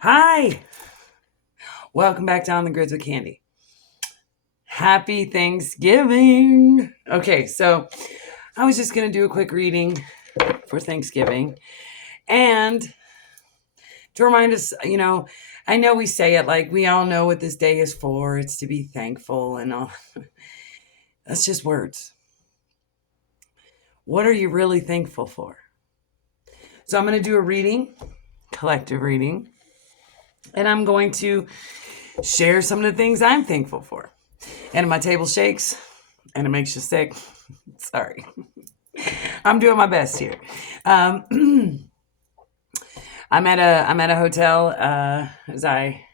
Hi, welcome back down the grids with Candy. Happy Thanksgiving. Okay, so I was just going to do a quick reading for Thanksgiving and to remind us, I know we say it like we all know what this day is for. It's to be thankful and all. That's just words. What are you really thankful for? So I'm going to do a reading, collective reading, and I'm going to share some of the things I'm thankful for. And my table shakes and it makes you sick. Sorry. I'm doing my best here. I'm at a hotel, as I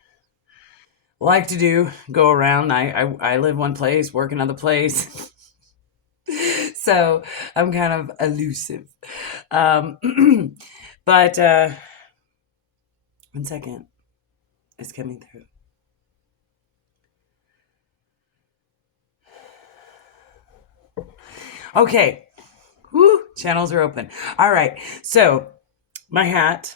like to do, go around. I live one place, work another place. So I'm kind of elusive. But 1 second. It's coming through. Okay. Woo, channels are open. All right. So my hat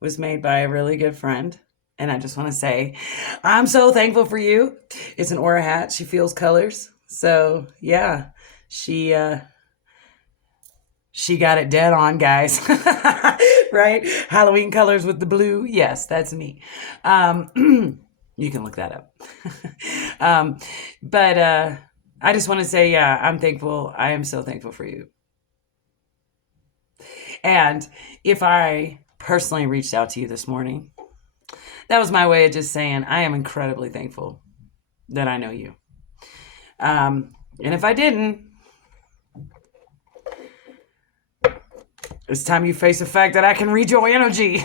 was made by a really good friend. And I just want to say, I'm so thankful for you. It's an aura hat. She feels colors. So yeah, she got it dead on, guys. Right? Halloween colors with the blue. Yes, that's me. You can look that up. But I just want to say, yeah, I'm thankful. I am so thankful for you. And if I personally reached out to you this morning, that was my way of just saying I am incredibly thankful that I know you. And if I didn't, it's time you face the fact that I can read your energy.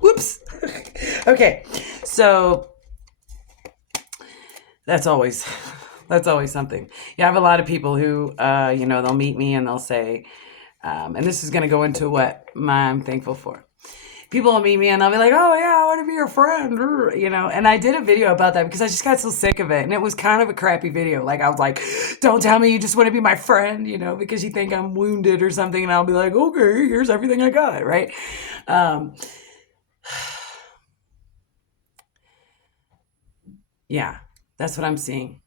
Whoops. Okay, so that's always something. Yeah, I have a lot of people who, they'll meet me and they'll say, and this is going to go into what I'm thankful for. People will meet me and they'll be like, oh yeah, I want to be your friend, and I did a video about that because I just got so sick of it. And it was kind of a crappy video. Like I was like, don't tell me you just want to be my friend, because you think I'm wounded or something. And I'll be like, okay, here's everything I got, right? Yeah, that's what I'm seeing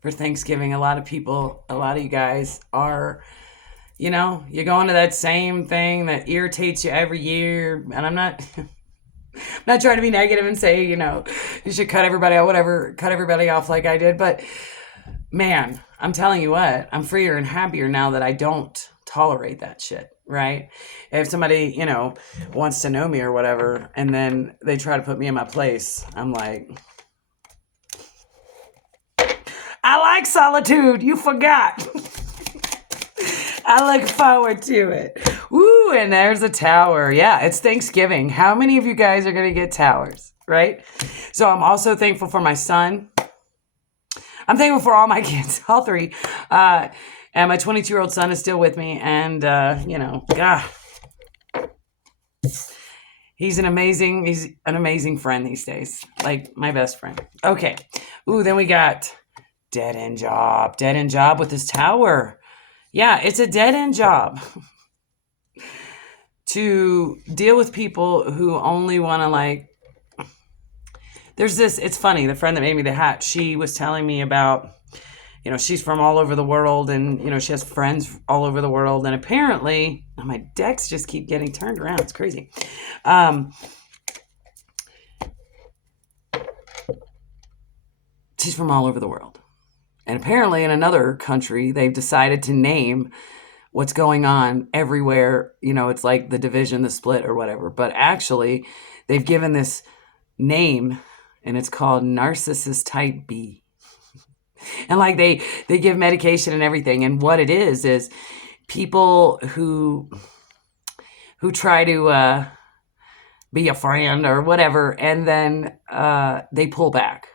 for Thanksgiving. A lot of people, a lot of you guys are, you go into that same thing that irritates you every year. And I'm not trying to be negative and say, you should cut everybody out, whatever, cut everybody off like I did. But man, I'm telling you what, I'm freer and happier now that I don't tolerate that shit, right? If somebody, wants to know me or whatever, and then they try to put me in my place, I'm like, I like solitude. You forgot. I look forward to it. Woo, and there's a tower. Yeah, it's Thanksgiving. How many of you guys are going to get towers, right? So I'm also thankful for my son. I'm thankful for all my kids, all three. And my 22-year-old son is still with me. And, he's an amazing friend these days. Like my best friend. Okay. Ooh, then we got dead end job with this tower. Yeah, it's a dead end job to deal with people who only want to it's funny, the friend that made me the hat, she was telling me about, she's from all over the world and, she has friends all over the world. And apparently, my decks just keep getting turned around. It's crazy. She's from all over the world. And apparently in another country, they've decided to name what's going on everywhere. It's like the division, the split or whatever. But actually, they've given this name and it's called narcissist type B. And like they give medication and everything. And what it is people who try to be a friend or whatever, and then they pull back.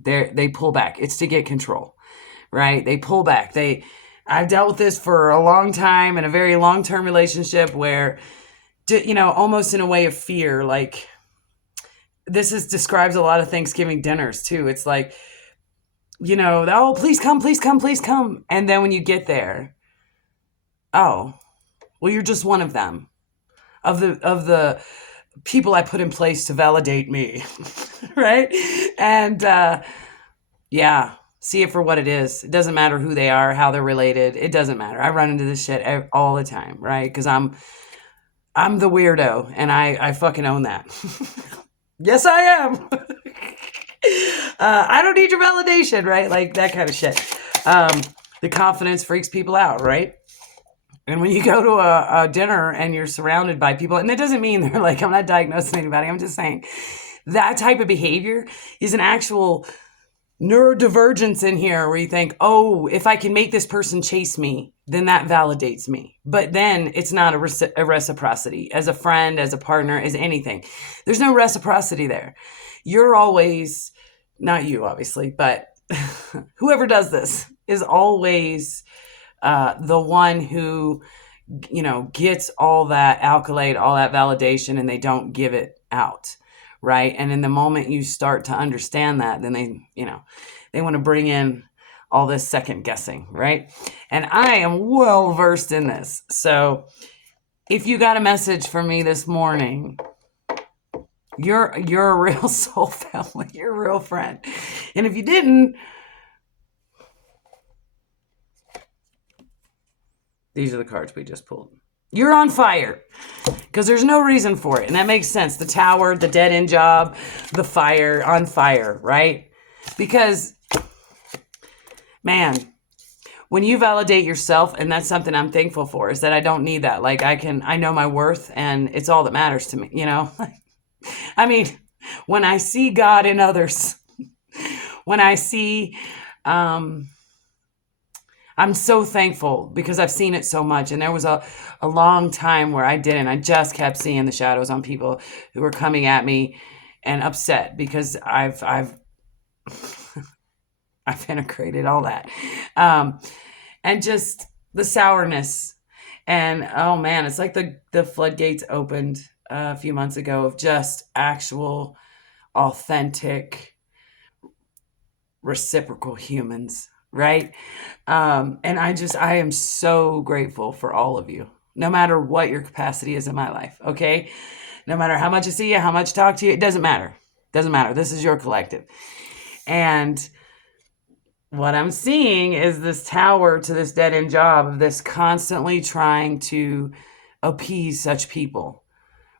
They pull back. It's to get control. Right? They pull back. I've dealt with this for a long time in a very long-term relationship where, almost in a way of fear, like this describes a lot of Thanksgiving dinners too. It's like, oh, please come, please come, please come. And then when you get there, oh, well, you're just one of them, of the people I put in place to validate me, right? And yeah, see it for what it is. It doesn't matter who they are, how they're related. It doesn't matter. I run into this shit all the time, right? Because I'm the weirdo, and I fucking own that. Yes, I am. I don't need your validation, right? Like that kind of shit. The confidence freaks people out, right? And when you go to a dinner and you're surrounded by people, and that doesn't mean they're like, I'm not diagnosing anybody. I'm just saying that type of behavior is an actual neurodivergence in here where you think, oh, if I can make this person chase me, then that validates me. But then it's not a reciprocity as a friend, as a partner, as anything. There's no reciprocity there. You're always, not you, obviously, but whoever does this is always the one who, gets all that accolade, all that validation, and they don't give it out, right? And in the moment you start to understand that, then they want to bring in all this second guessing, right? And I am well versed in this. So if you got a message from me this morning, you're a real soul family. You're a real friend. And if you didn't, these are the cards we just pulled. You're on fire because there's no reason for it. And that makes sense. The tower, the dead end job, the fire, on fire, right? Because, man, when you validate yourself, and that's something I'm thankful for, is that I don't need that. Like I know my worth, and it's all that matters to me, I mean, when I see God in others, when I see, I'm so thankful because I've seen it so much. And there was a long time where I didn't. I just kept seeing the shadows on people who were coming at me and upset because I've integrated all that. And just the sourness. And oh man, it's like the floodgates opened a few months ago of just actual, authentic, reciprocal humans. Right. And I am so grateful for all of you, no matter what your capacity is in my life. Okay. No matter how much I see you, how much I talk to you, it doesn't matter. Doesn't matter. This is your collective. And what I'm seeing is this tower to this dead end job of this constantly trying to appease such people.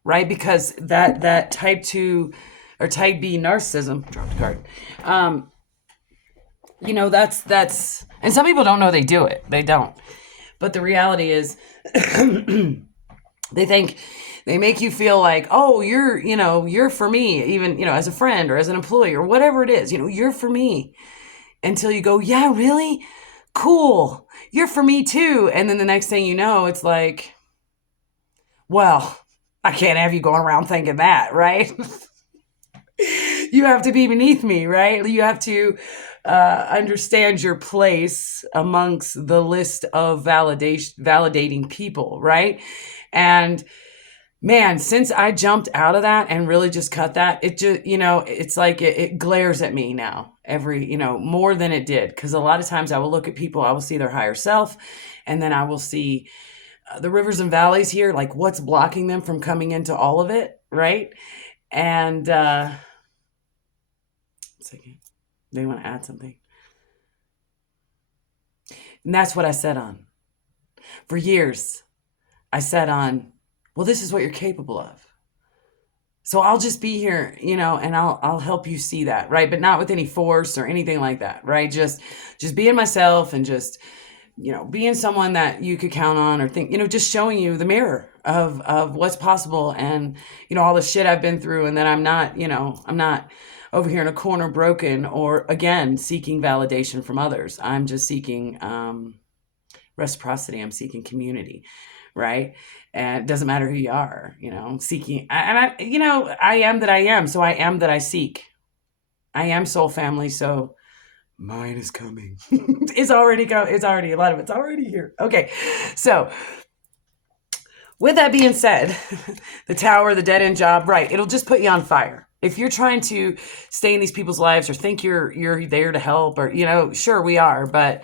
Right. Because that type 2 or type B narcissism, dropped a card. That's, and some people don't know they do it. They don't. But the reality is they think they make you feel like, oh, you're for me, even, as a friend or as an employee or whatever it is, you're for me until you go, yeah, really? Cool. You're for me too. And then the next thing you know, it's like, well, I can't have you going around thinking that, right? You have to be beneath me, right? You have to understand your place amongst the list of validating people, right? And man, since I jumped out of that and really just cut that, it just, it's like it glares at me now every, more than it did. Because a lot of times I will look at people, I will see their higher self, and then I will see the rivers and valleys here, like what's blocking them from coming into all of it, right? And second. They want to add something. And that's what I sat on. For years, I sat on, well, this is what you're capable of. So I'll just be here, and I'll help you see that, right? But not with any force or anything like that, right? Just being myself and just, being someone that you could count on or think, just showing you the mirror of what's possible and, all the shit I've been through, and that I'm not over here in a corner broken or, again, seeking validation from others. I'm just seeking reciprocity. I'm seeking community, right? And it doesn't matter who you are, seeking. I am that I am, so I am that I seek. I am soul family, so mine is coming. It's already a lot of it's already here. Okay, so with that being said, the tower, the dead end job, right? It'll just put you on fire. If you're trying to stay in these people's lives or think you're there to help, or sure we are, but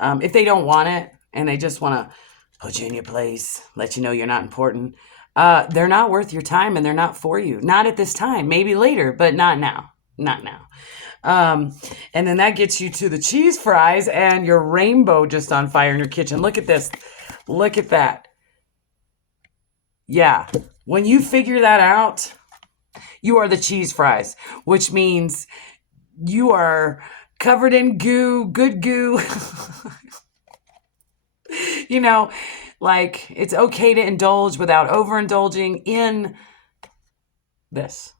if they don't want it and they just want to put you in your place, let you know you're not important, they're not worth your time and they're not for you. Not at this time. Maybe later, but not now. Not now. And then that gets you to the cheese fries and your rainbow just on fire in your kitchen. Look at this. Look at that. Yeah. When you figure that out, you are the cheese fries, which means you are covered in goo, good goo. You know, like it's okay to indulge without overindulging in this.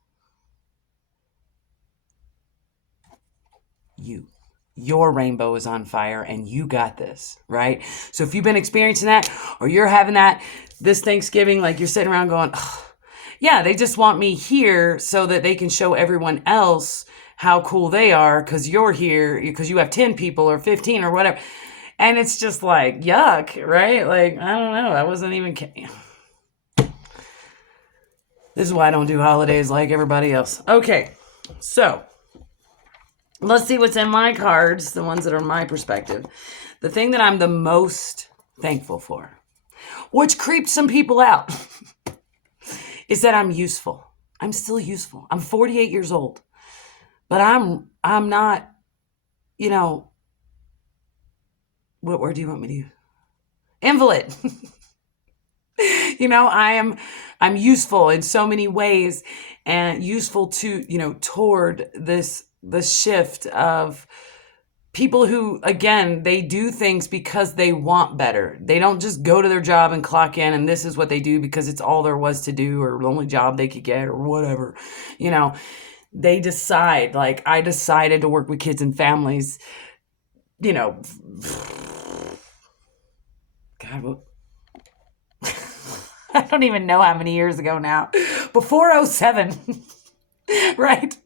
Your rainbow is on fire and you got this, right? So if you've been experiencing that or you're having that this Thanksgiving, like you're sitting around going, oh, yeah, they just want me here so that they can show everyone else how cool they are because you're here because you have 10 people or 15 or whatever. And it's just like, yuck, right? Like, I don't know. I wasn't even kidding. This is why I don't do holidays like everybody else. Okay, so let's see what's in my cards, the ones that are my perspective. The thing that I'm the most thankful for, which creeped some people out, is that I'm useful. I'm still useful. I'm 48 years old, but I'm not, you know, what word do you want me to use? Invalid. You know, I'm useful in so many ways and useful to, you know, toward the shift of people who, again, they do things because they want better. They don't just go to their job and clock in and this is what they do because it's all there was to do or the only job they could get or whatever. You know, they decide, like I decided to work with kids and families, you know, God, what? I don't even know how many years ago now. Before 07, right?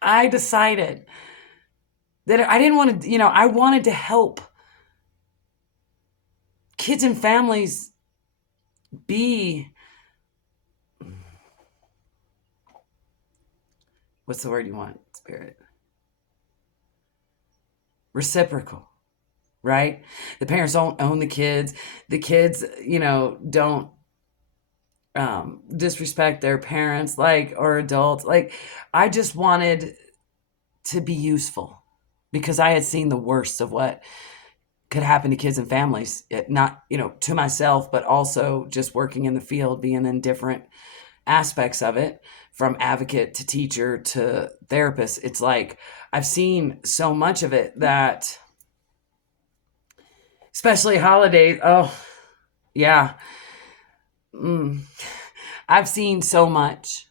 I decided that I didn't want to, you know, I wanted to help kids and families be, what's the word you want, Spirit? Reciprocal, right? The parents don't own the kids. The kids, you know, don't disrespect their parents, like, or adults. Like, I just wanted to be useful because I had seen the worst of what could happen to kids and families. Not, you know, to myself, but also just working in the field, being in different aspects of it, from advocate to teacher to therapist. It's like I've seen so much of it that, especially holidays. Oh, yeah. I've seen so much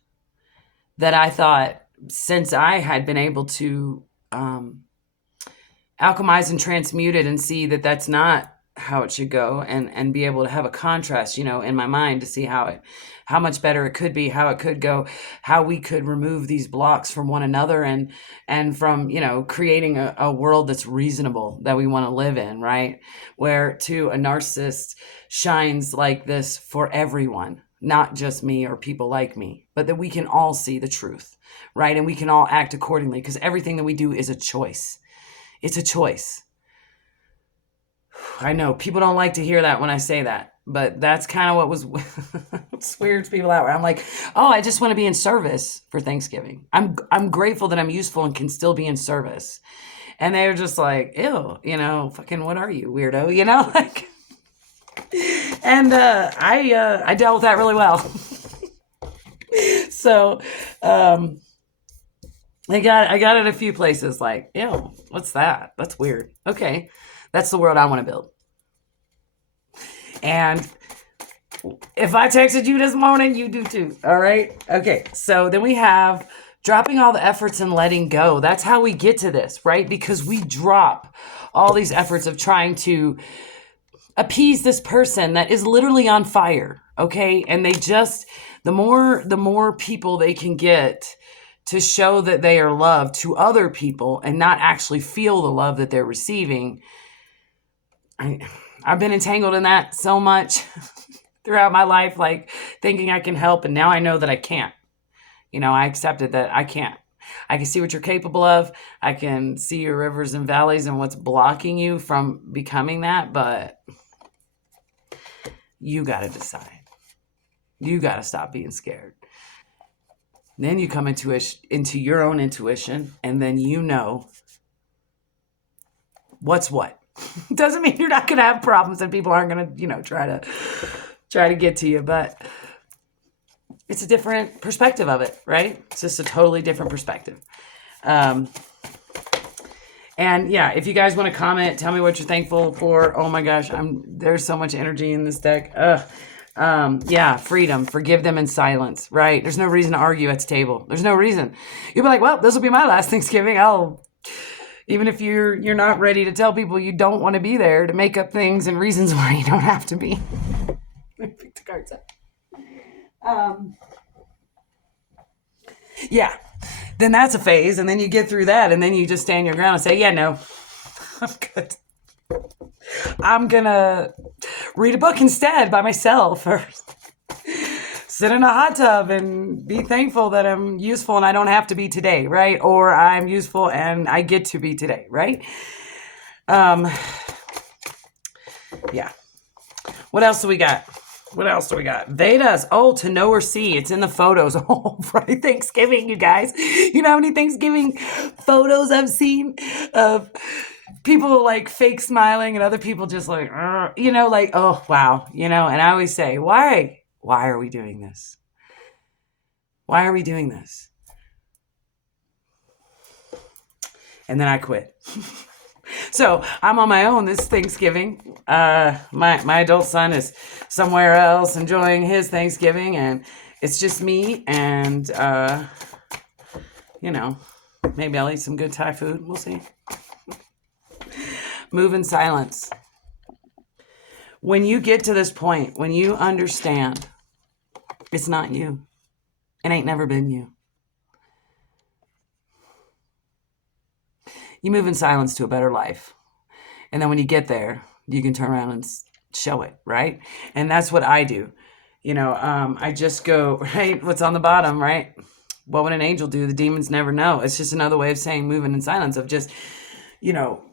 that I thought, since I had been able to alchemize and transmute it and see that that's not how it should go, and be able to have a contrast, you know, in my mind to see how much better it could be, how it could go, how we could remove these blocks from one another and from, you know, creating a world that's reasonable that we want to live in, right? Where to a narcissist shines like this for everyone, not just me or people like me, but that we can all see the truth, right? And we can all act accordingly because everything that we do is a choice. It's a choice. I know people don't like to hear that when I say that, but that's kind of what was weirds people out. Where I'm like, oh, I just want to be in service for Thanksgiving. I'm grateful that I'm useful and can still be in service. And they're just like, ew, you know, fucking, what are you, weirdo? You know, like, and I dealt with that really well. So I got it a few places. Like, ew, what's that? That's weird. Okay. That's the world I want to build. And if I texted you this morning, you do too. All right. Okay. So then we have dropping all the efforts and letting go. That's how we get to this, right? Because we drop all these efforts of trying to appease this person that is literally on fire. Okay. And they just, the more people they can get to show that they are loved to other people and not actually feel the love that they're receiving. I've been entangled in that so much throughout my life, like thinking I can help. And now I know that I can't. You know, I accepted that I can't. I can see what you're capable of. I can see your rivers and valleys and what's blocking you from becoming that. But you got to decide. You got to stop being scared. Then you come into your own intuition, and then you know what's what. Doesn't mean you're not going to have problems and people aren't going to, try to get to you, but it's a different perspective of it, right? It's just a totally different perspective. And yeah, if you guys want to comment, tell me what you're thankful for. Oh my gosh, there's so much energy in this deck. Yeah, freedom. Forgive them in silence, right? There's no reason to argue at the table. There's no reason. You'll be like, well, this will be my last Thanksgiving. Even if you're not ready to tell people you don't want to be there, to make up things and reasons why you don't have to be. Pick the cards up. Yeah. Then that's a phase, and then you get through that, and then you just stand your ground and say, yeah, no, I'm good. I'm gonna read a book instead by myself, or sit in a hot tub and be thankful that I'm useful and I don't have to be today, right? Or I'm useful and I get to be today, right? Yeah. What else do we got? Vedas. Oh, to know or see. It's in the photos. Oh, right. Thanksgiving, you guys. You know how many Thanksgiving photos I've seen of people like fake smiling and other people just like, like, oh, wow. And I always say, why are we doing this? Why are we doing this? And then I quit. So I'm on my own this Thanksgiving. My adult son is somewhere else enjoying his Thanksgiving, and it's just me and, maybe I'll eat some good Thai food. We'll see. Move in silence. When you get to this point, when you understand it's not you, it ain't never been you. You move in silence to a better life. And then when you get there, you can turn around and show it, right? And that's what I do. I just go, right? What's on the bottom, right? What would an angel do? The demons never know. It's just another way of saying moving in silence, of just,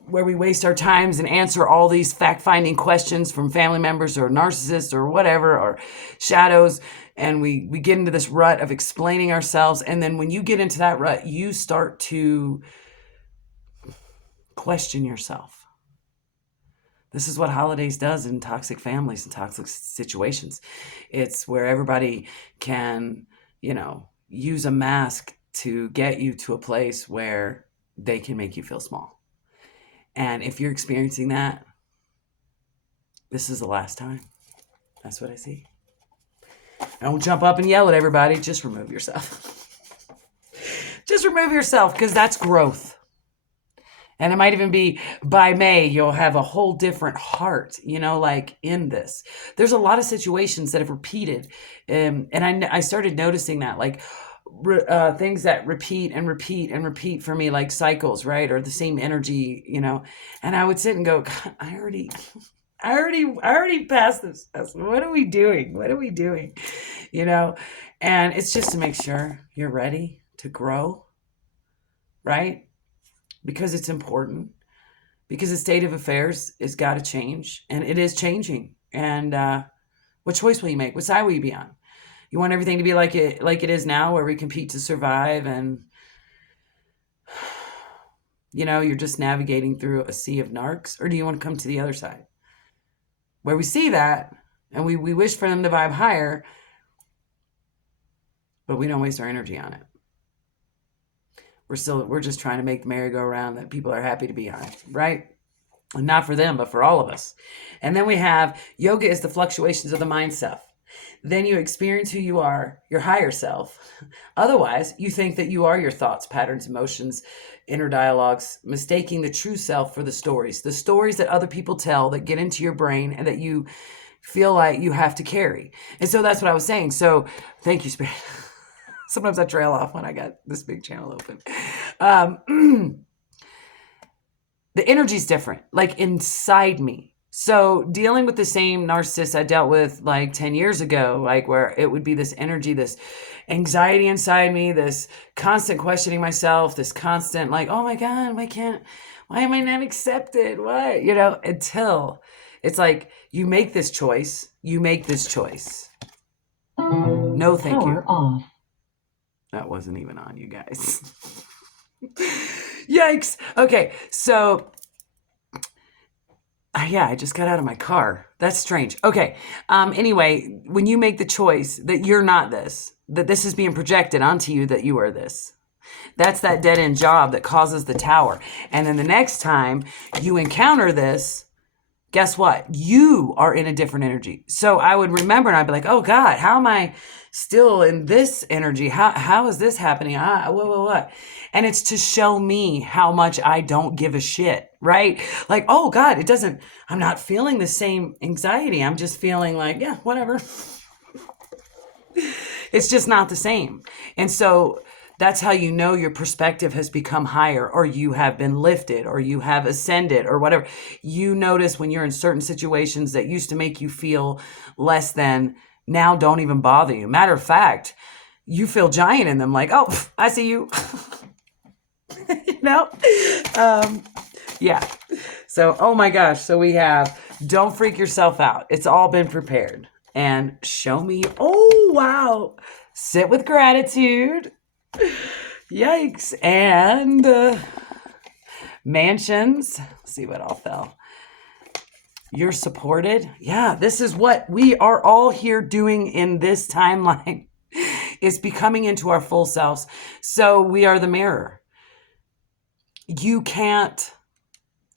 where we waste our times and answer all these fact-finding questions from family members or narcissists or whatever, or shadows. And we get into this rut of explaining ourselves. And then when you get into that rut, you start to question yourself. This is what holidays does in toxic families and toxic situations. It's where everybody can, use a mask to get you to a place where they can make you feel small. And if you're experiencing that, this is the last time. That's what I see. Don't jump up and yell at everybody. Just remove yourself. Just remove yourself, because that's growth. And it might even be by May, you'll have a whole different heart, in this. There's a lot of situations that have repeated. And I started noticing that, things that repeat and repeat and repeat for me, like cycles, right? Or the same energy, and I would sit and go, God, I already passed this. What are we doing? And it's just to make sure you're ready to grow, right? Because it's important, because the state of affairs has got to change, and it is changing. And what choice will you make? What side will you be on? You want everything to be like it is now, where we compete to survive, and you're just navigating through a sea of narcs? Or do you want to come to the other side, where we see that and we wish for them to vibe higher, but we don't waste our energy on it? We're just trying to make the merry-go-round that people are happy to be on, right? And not for them, but for all of us. And then we have yoga is the fluctuations of the mind self. Then you experience who you are, your higher self. Otherwise, you think that you are your thoughts, patterns, emotions, inner dialogues, mistaking the true self for the stories that other people tell that get into your brain and that you feel like you have to carry. And so that's what I was saying. So thank you, Spirit. Sometimes I trail off when I got this big channel open. The energy's different, like inside me. So dealing with the same narcissist I dealt with like 10 years ago, like where it would be this energy, this anxiety inside me, this constant questioning myself, this constant like, oh my God, why am I not accepted? Why? Until it's like you make this choice. No, thank you. Power off. That wasn't even on, you guys. Yikes. Okay, so yeah, I just got out of my car. That's strange. Okay. Anyway, when you make the choice that you're not this, that this is being projected onto you that you are this, that's that dead end job that causes the tower. And then the next time you encounter this, guess what? You are in a different energy. So I would remember and I'd be like, oh God, how am I still in this energy? How is this happening? What? And it's to show me how much I don't give a shit, right? Like, oh God, I'm not feeling the same anxiety. I'm just feeling like, yeah, whatever. It's just not the same. And so that's how you know your perspective has become higher, or you have been lifted, or you have ascended, or whatever. You notice when you're in certain situations that used to make you feel less than, now don't even bother you. Matter of fact, you feel giant in them, like, oh, I see you. You know? Yeah. So, oh my gosh. So we have, don't freak yourself out. It's all been prepared. And show me, oh, wow. Sit with gratitude. Yikes. And mansions. Let's see what all fell. You're supported. Yeah, this is what we are all here doing in this timeline, is becoming into our full selves. So we are the mirror. You can't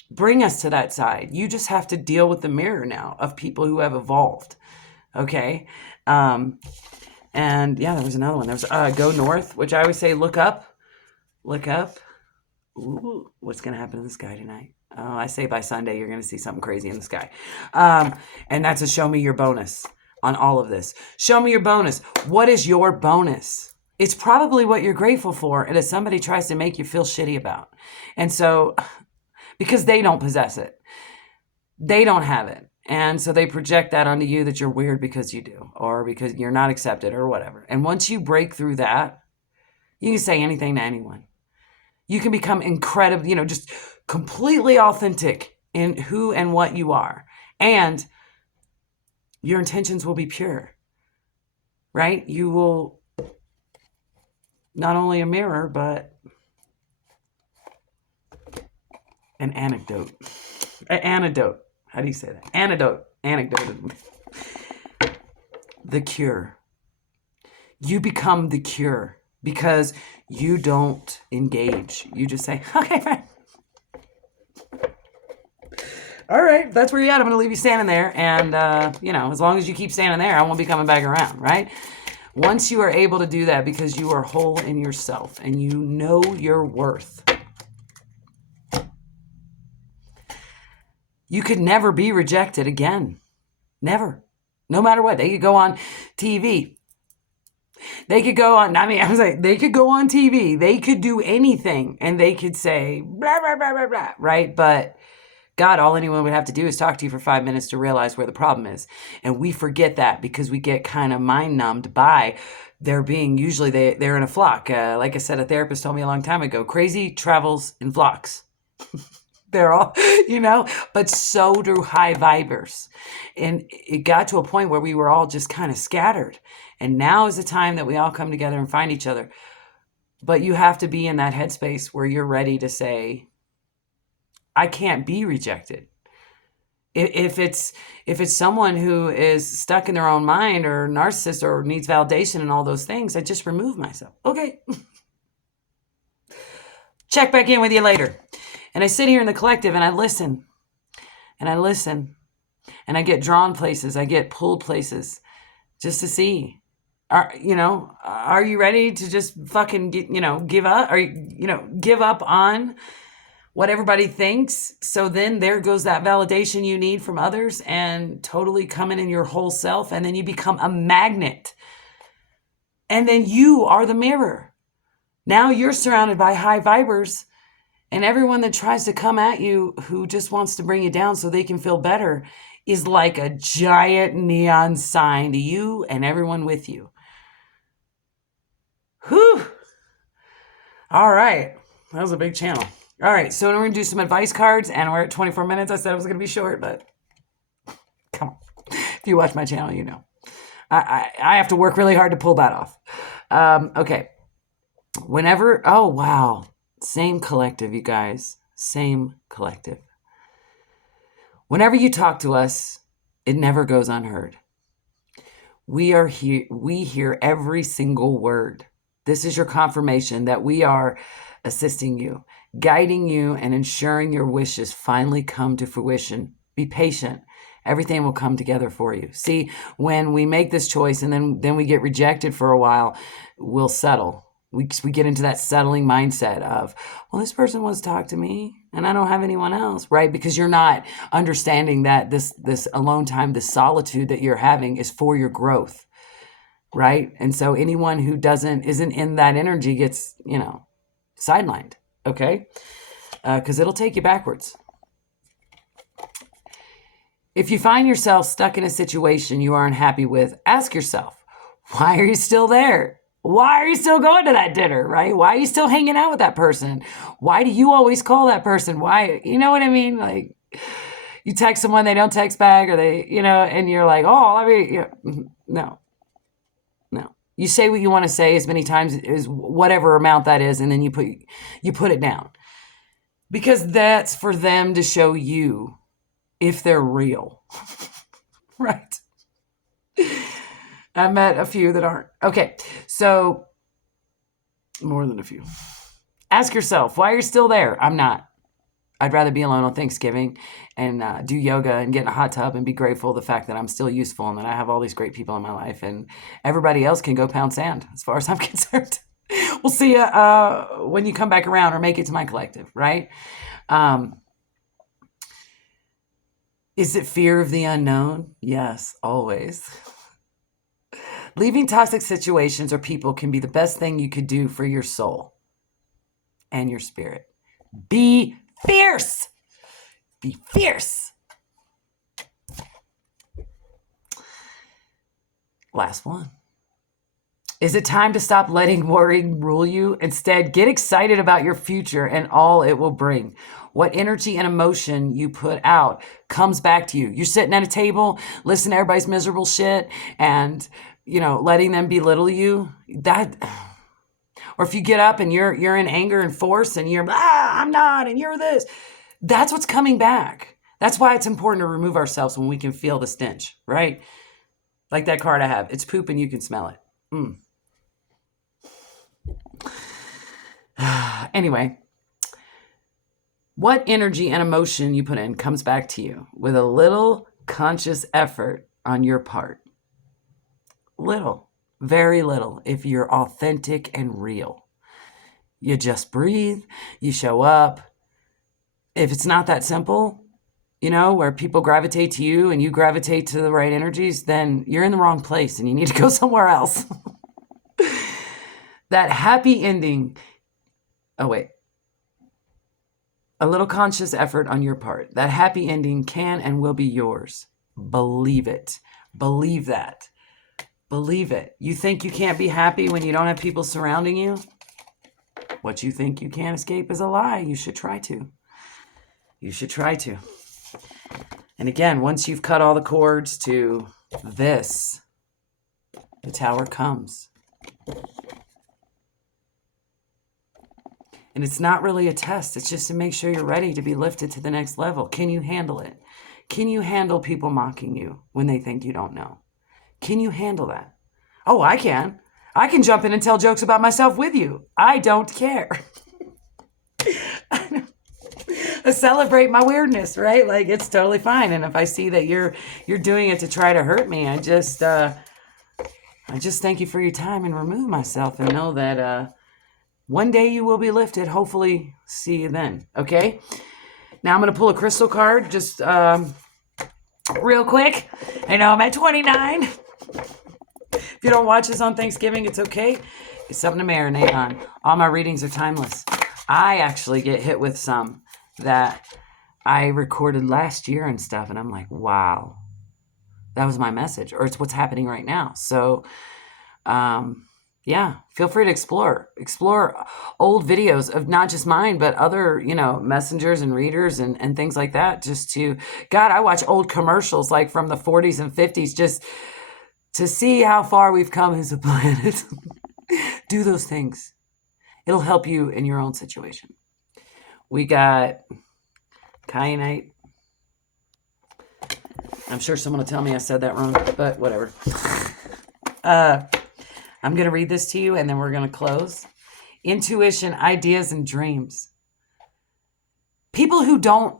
bring us to that side. You just have to deal with the mirror now of people who have evolved. Okay. And yeah, there was another one. There was go north, which I always say, look up. Look up. Ooh, what's going to happen in the sky tonight? Oh, I say by Sunday, you're going to see something crazy in the sky. And that's a show me your bonus on all of this. Show me your bonus. What is your bonus? It's probably what you're grateful for, and if somebody tries to make you feel shitty about. And so, because they don't possess it, they don't have it. And so they project that onto you, that you're weird because you do, or because you're not accepted, or whatever. And once you break through that, you can say anything to anyone. You can become incredible, just completely authentic in who and what you are. And your intentions will be pure, right? You will not only a mirror, but an anecdote. An antidote. How do you say that? Anecdote. The cure. You become the cure because you don't engage. You just say, okay, fine. All right, that's where you're at. I'm going to leave you standing there. And, as long as you keep standing there, I won't be coming back around, right? Once you are able to do that because you are whole in yourself and you know your worth, you could never be rejected again. Never. No matter what. They could go on TV. They could go on, they could go on TV. They could do anything and they could say, blah, blah, blah, blah, blah, right? But God, all anyone would have to do is talk to you for 5 minutes to realize where the problem is. And we forget that because we get kind of mind numbed by there being, usually they're in a flock. Like I said, a therapist told me a long time ago, crazy travels in flocks. They're all, but so do high vibers. And it got to a point where we were all just kind of scattered. And now is the time that we all come together and find each other. But you have to be in that headspace where you're ready to say, I can't be rejected. If it's someone who is stuck in their own mind or narcissist or needs validation and all those things, I just remove myself. Okay. Check back in with you later. And I sit here in the collective and I listen. And I listen. And I get drawn places. I get pulled places just to see. Are you ready to just fucking give up? Give up on what everybody thinks? So then there goes that validation you need from others and totally coming in your whole self. And then you become a magnet. And then you are the mirror. Now you're surrounded by high vibers. And everyone that tries to come at you who just wants to bring you down so they can feel better is like a giant neon sign to you and everyone with you. Whew. All right. That was a big channel. All right. So we're going to do some advice cards and we're at 24 minutes. I said it was going to be short, but come on. If you watch my channel, you know. I have to work really hard to pull that off. Okay. Whenever, oh, wow. Same collective, you guys. Same collective. Whenever you talk to us, it never goes unheard. We are here, we hear every single word. This is your confirmation that we are assisting you, guiding you, and ensuring your wishes finally come to fruition. Be patient. Everything will come together for you. See, when we make this choice and then we get rejected for a while, we'll settle. We get into that settling mindset of, well, this person wants to talk to me and I don't have anyone else, right? Because you're not understanding that this alone time, this solitude that you're having is for your growth, right? And so anyone who isn't in that energy gets, sidelined, okay? Because it'll take you backwards. If you find yourself stuck in a situation you aren't happy with, ask yourself, why are you still there? Why are you still going to that dinner, right? Why are you still hanging out with that person? Why do you always call that person? Why, you know what I mean? Like, you text someone, they don't text back, or they, and you're like, no. You say what you want to say as many times as whatever amount that is, and then you put it down. Because that's for them to show you if they're real, right? I met a few that aren't. Okay, so more than a few. Ask yourself, why you're still there? I'm not. I'd rather be alone on Thanksgiving and do yoga and get in a hot tub and be grateful the fact that I'm still useful and that I have all these great people in my life and everybody else can go pound sand as far as I'm concerned. We'll see you when you come back around or make it to my collective, right? Is it fear of the unknown? Yes, always. Leaving toxic situations or people can be the best thing you could do for your soul and your spirit. Be fierce. Be fierce. Last one. Is it time to stop letting worry rule you? Instead, get excited about your future and all it will bring. What energy and emotion you put out comes back to you. You're sitting at a table, listening to everybody's miserable shit and, letting them belittle you. Or if you get up and you're in anger and force and you're, I'm not, and you're this. That's what's coming back. That's why it's important to remove ourselves when we can feel the stench, right? Like that card I have. It's poop and you can smell it. Anyway, what energy and emotion you put in comes back to you with a little conscious effort on your part. Little, very little, if you're authentic and real. You just breathe, you show up. If it's not that simple, where people gravitate to you and you gravitate to the right energies, then you're in the wrong place and you need to go somewhere else. That happy ending. Oh, wait. A little conscious effort on your part. That happy ending can and will be yours. Believe it. Believe that. Believe it. You think you can't be happy when you don't have people surrounding you? What you think you can't escape is a lie. You should try to. You should try to. And again, once you've cut all the cords to this, the tower comes. And it's not really a test. It's just to make sure you're ready to be lifted to the next level. Can you handle it? Can you handle people mocking you when they think you don't know? Can you handle that? Oh, I can. I can jump in and tell jokes about myself with you. I don't care. I celebrate my weirdness, right? Like, it's totally fine. And if I see that you're doing it to try to hurt me, I just thank you for your time and remove myself and know that one day you will be lifted. Hopefully see you then. Okay. Now I'm going to pull a crystal card just real quick. I know I'm at 29. If you don't watch this on Thanksgiving, it's okay. It's something to marinate on. All my readings are timeless. I actually get hit with some that I recorded last year and stuff. And I'm like, wow, that was my message, or it's what's happening right now. So, yeah, feel free to explore old videos of not just mine, but other, messengers and readers and things like that. I watch old commercials like from the 40s and 50s just to see how far we've come as a planet. Do those things. It'll help you in your own situation. We got kyanite. I'm sure someone will tell me I said that wrong, but whatever. I'm going to read this to you and then we're going to close. Intuition, ideas, and dreams. People who don't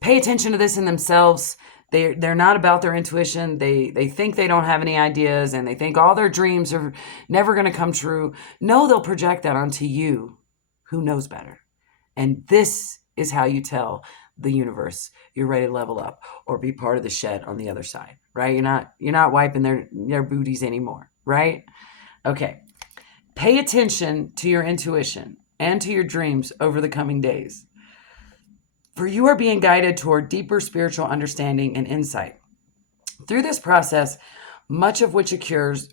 pay attention to this in themselves, they're not about their intuition. They think they don't have any ideas and they think all their dreams are never going to come true. No, they'll project that onto you who knows better. And this is how you tell the universe you're ready to level up or be part of the shed on the other side, right? You're not wiping their booties anymore, right? Okay. Pay attention to your intuition and to your dreams over the coming days. For you are being guided toward deeper spiritual understanding and insight. Through this process, much of which occurs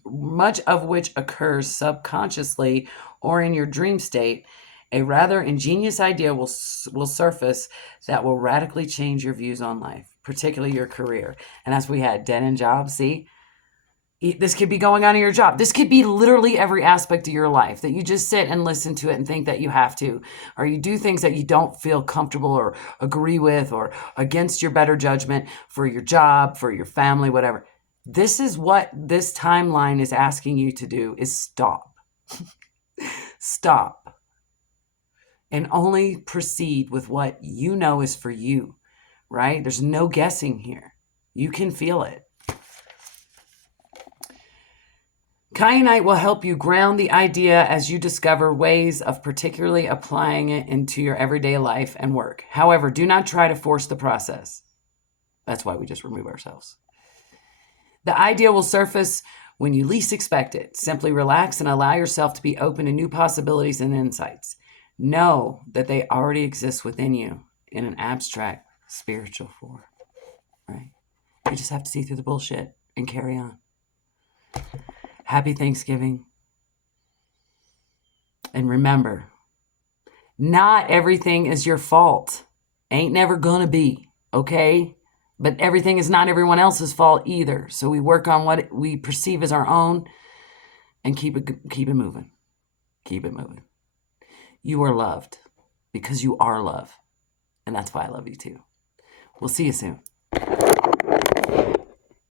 subconsciously or in your dream state, a rather ingenious idea will surface that will radically change your views on life, particularly your career. And as we had dead end jobs, see, this could be going on in your job. This could be literally every aspect of your life that you just sit and listen to it and think that you have to, or you do things that you don't feel comfortable or agree with or against your better judgment for your job, for your family, whatever. This is what this timeline is asking you to do is stop. Stop. And only proceed with what you know is for you, right? There's no guessing here. You can feel it. Kyanite will help you ground the idea as you discover ways of particularly applying it into your everyday life and work. However, do not try to force the process. That's why we just remove ourselves. The idea will surface when you least expect it. Simply relax and allow yourself to be open to new possibilities and insights. Know that they already exist within you in an abstract spiritual form, right? You just have to see through the bullshit and carry on. Happy Thanksgiving. And remember, not everything is your fault. Ain't never gonna be, okay? But everything is not everyone else's fault either. So we work on what we perceive as our own and keep it moving. Keep it moving. You are loved because you are love. And that's why I love you too. We'll see you soon.